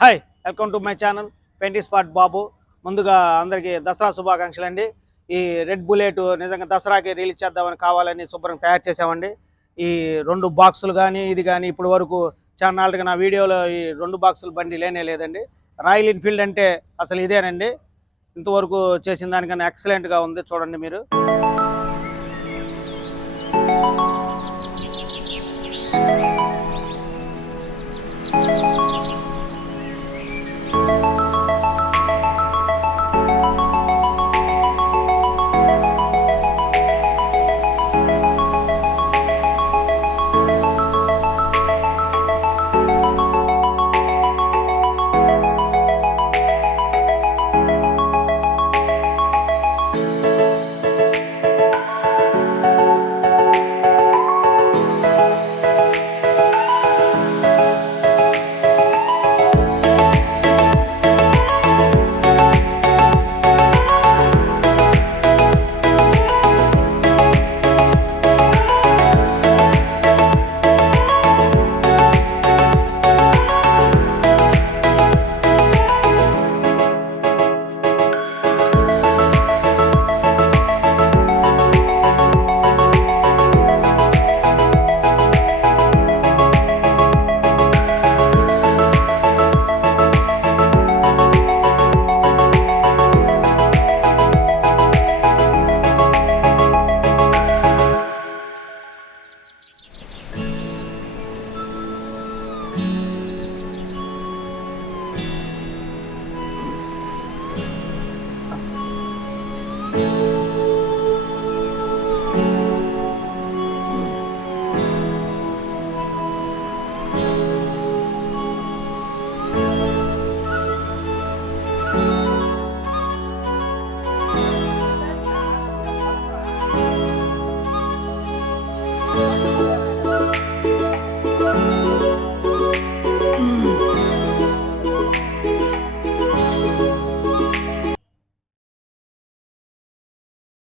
Hi, welcome to my channel painting spot బాబు. ముందుగా అందరికీ దసరా శుభాకాంక్షలు అండి. ఈ రెడ్ బుల్లెట్ నిజంగా దసరాకి రిలీజ్ చేద్దామని కావాలని శుభ్రంగా తయారు చేసామండి. ఈ 2 బాక్సులు కానీ ఇది కానీ ఇప్పుడు వరకు చాలా నాళ్ళుగా నా వీడియోలో ఈ 2 బాక్సుల బండి లేనే లేదండి. రాయల్ ఎన్ఫీల్డ్ అంటే అసలు ఇదేనండి. ఇంతవరకు చేసిన దానికన్నా ఎక్సలెంట్గా ఉంది, చూడండి మీరు.